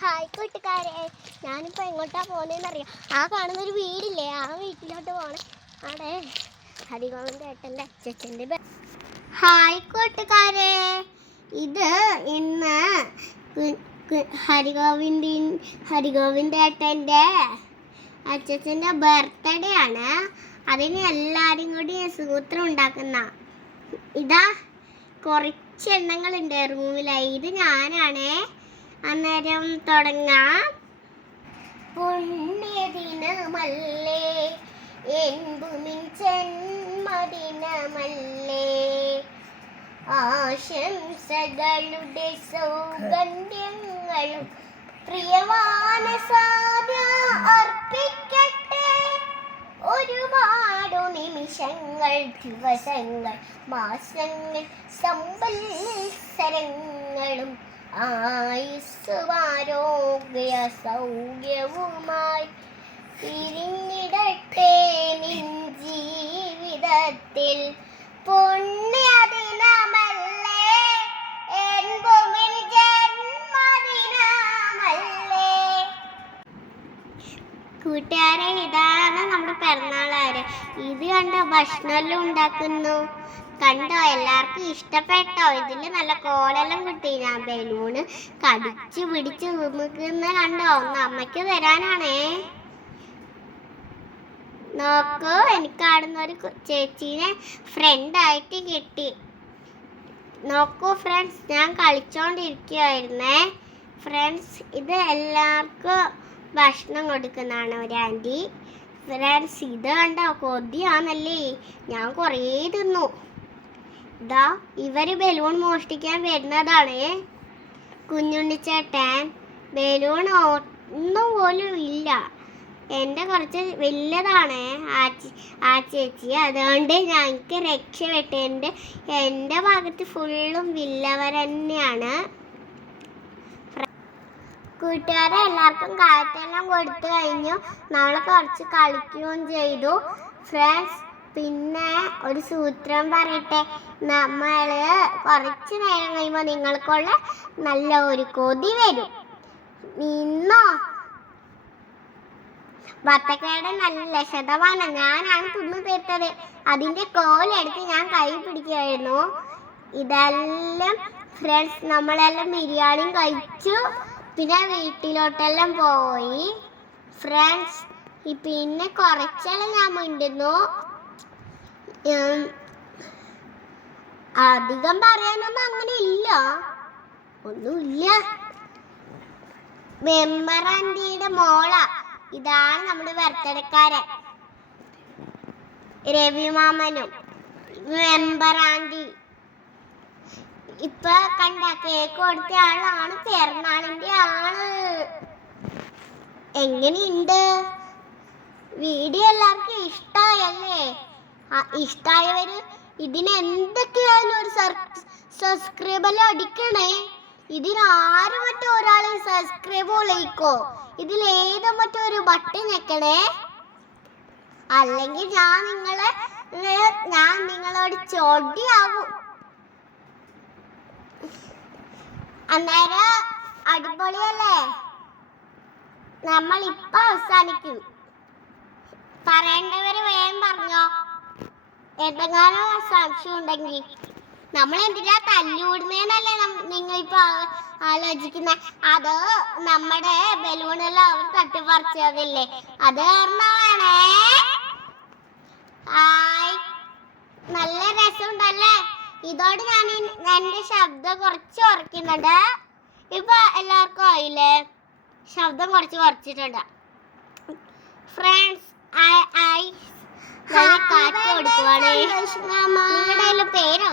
Hi കൂട്ടുകാരെ, ഞാനിപ്പോൾ എങ്ങോട്ടാ പോകുന്നതെന്നറിയാം. ആ കാണുന്നൊരു വീടില്ലേ, ആ വീട്ടിലോട്ട് പോകണം. അവിടെ ഹരിഗോവിൻ്റെ ഏട്ടൻ്റെ അച്ഛൻ്റെ. ഹായ് കൂട്ടുകാരെ, ഇത് ഇന്ന് ഹരിഗോവിൻ്റെ ഏട്ടൻ്റെ അച്ഛൻ്റെ ബർത്ത്ഡേ ആണ്. അതിന് എല്ലാവരും കൂടി സൂത്രം ഉണ്ടാക്കുന്ന ഇതാ കുറച്ച് എണ്ണങ്ങളുണ്ട് റൂമിലായി. ഇത് ഞാനാണേ. അന്നേരം തുടങ്ങാം. പുണ്യദിനമല്ലേ, എൻപുമിൻ ജന്മദിനമല്ലേ, ആശംസകളുടെ സൗഗന്ധ്യങ്ങളും പ്രിയവാന സാധ്യ അർപ്പിക്കട്ടെ. ഒരുപാടു നിമിഷങ്ങൾ, ദിവസങ്ങൾ, മാസങ്ങൾ, സംവത്സരങ്ങളും ആയുസ്സുവാരോഗ്യ സൗഖ്യവുമായി പിരിഞ്ഞിടട്ടെ നിൻ ജീവിതത്തിൽ. പുണ്യദിനമല്ലേ, എൻപുമിൻ ജന്മദിനമല്ലേ. കൂട്ടുകാരെ, ഇതാണ് നമ്മുടെ പിറന്നാളാര്. ഇത് കണ്ടോ, ഭക്ഷണമെല്ലാം ഉണ്ടാക്കുന്നു. കണ്ടോ, എല്ലാവർക്കും ഇഷ്ടപ്പെട്ടോ? ഇതിൽ നല്ല കോലെല്ലാം കിട്ടി. ഞാൻ ബലൂണ് കടിച്ചു പിടിച്ച് നിൽക്കുന്ന കണ്ടോ. ഒന്ന് അമ്മയ്ക്ക് തരാനാണേ. നോക്കൂ, എനിക്കാടുന്ന ഒരു ചേച്ചീനെ ഫ്രണ്ടായിട്ട് കിട്ടി. നോക്കൂ ഫ്രണ്ട്സ്, ഞാൻ കളിച്ചോണ്ടിരിക്കുകയായിരുന്നേ. ഫ്രണ്ട്സ്, ഇത് എല്ലാവർക്കും ഭക്ഷണം കൊടുക്കുന്നതാണ് ഒരു ആൻറ്റി. ഫ്രണ്ട്സ്, ഇത് കണ്ടോ, കൊതിയാണല്ലേ. ഞാൻ കുറേ തിന്നു. ഇതാ ഇവര് ബലൂൺ മോഷ്ടിക്കാൻ വരുന്നതാണ്. കുഞ്ഞുണ്ണിച്ചേട്ടൻ ബലൂൺ ഒന്നും പോലും ഇല്ല. എൻ്റെ കുറച്ച് വലിയതാണ് ആ ചേച്ചി. അതുകൊണ്ട് ഞങ്ങൾക്ക് രക്ഷപ്പെട്ടു. എൻ്റെ ഭാഗത്ത് ഫുള്ളും വില്ലവർ തന്നെയാണ്. കൂട്ടുകാരെ, എല്ലാവർക്കും കാറ്റെല്ലാം കൊടുത്തു കഴിഞ്ഞു. നമ്മൾ കുറച്ച് കളിക്കുകയും ചെയ്തു. ഫ്രണ്ട്സ്, പിന്നെ ഒരു സൂത്രം പറയട്ടെ. നമ്മൾ കുറച്ച് നേരം കഴിയുമ്പോൾ നിങ്ങൾക്കുള്ള നല്ല ഒരു കൊതി വരും. ഇന്നോ വത്തക്കയുടെ നല്ല ശതമാനം ഞാനാണ് തിന്നു തീർത്തത്. അതിൻ്റെ കോലെടുത്ത് ഞാൻ കൈ പിടിക്കുമായിരുന്നു. ഇതെല്ലാം ഫ്രണ്ട്സ്, നമ്മളെല്ലാം ബിരിയാണിയും കഴിച്ചു. പിന്നെ വീട്ടിലോട്ടെല്ലാം പോയി. ഫ്രണ്ട്സ്, പിന്നെ കുറച്ചെല്ലാം ഞാൻ മിണ്ടുന്നു. അധികം പറയാനൊന്നും അങ്ങനെ ഇല്ല, ഒന്നുമില്ല. മെമ്പർ ആന്റിയുടെ മോള. ഇതാണ് നമ്മുടെ ബർത്ത്ഡേക്കാരൻ, രവിമാമനും മെമ്പർ ആന്റി. ഇപ്പൊ കണ്ട കേക്ക് കൊടുത്ത ആളാണ് പിറന്നാളിന്റെ ആള്. എങ്ങനെയുണ്ട് വീഡിയോ? എല്ലാവർക്കും ഇഷ്ടമായല്ലേ? ഇഷ്ടമായവര് ഇതിന് എന്തൊക്കെയായാലും ഒരു സബ്സ്ക്രൈബെല്ലാം അടിക്കണേ. ഇതിനാരും മറ്റോ ഒരാൾ സബ്സ്ക്രൈബ് വിളിക്കോ, ഇതിലേതോ മറ്റോ ഒരു ബട്ടൺ ഞെക്കണേ. അല്ലെങ്കിൽ ഞാൻ നിങ്ങളോട് ചോദ്യാവും. അന്നേരം അടിപൊളിയല്ലേ? നമ്മൾ ഇപ്പൊ അവസാനിക്കും. പറയേണ്ടവര് വേഗം പറഞ്ഞോ. എന്തെങ്കിലും സംശയം ഉണ്ടെങ്കിൽ. നമ്മൾ എന്തിനാ തല്ലുകൂടുന്നേന്നല്ലേ നിങ്ങളിപ്പോ ആലോചിക്കുന്ന? അത് നമ്മുടെ ബലൂണെല്ലാം അവർ തട്ടിപ്പറിച്ചതല്ലേ, അത് കാരണമാണേ. നല്ല രസമുണ്ടല്ലേ? ഇതോടെ ഞാൻ എൻ്റെ ശബ്ദം കുറച്ച് കുറയ്ക്കുന്നുണ്ട്. ഇപ്പൊ എല്ലാവർക്കും ആയില്ലേ? ശബ്ദം കുറച്ചിട്ടുണ്ട്. ഫ്രണ്ട്സ്, കാറ്റ് കൊടുക്കുവാണ്. നിങ്ങളുടെ പേര്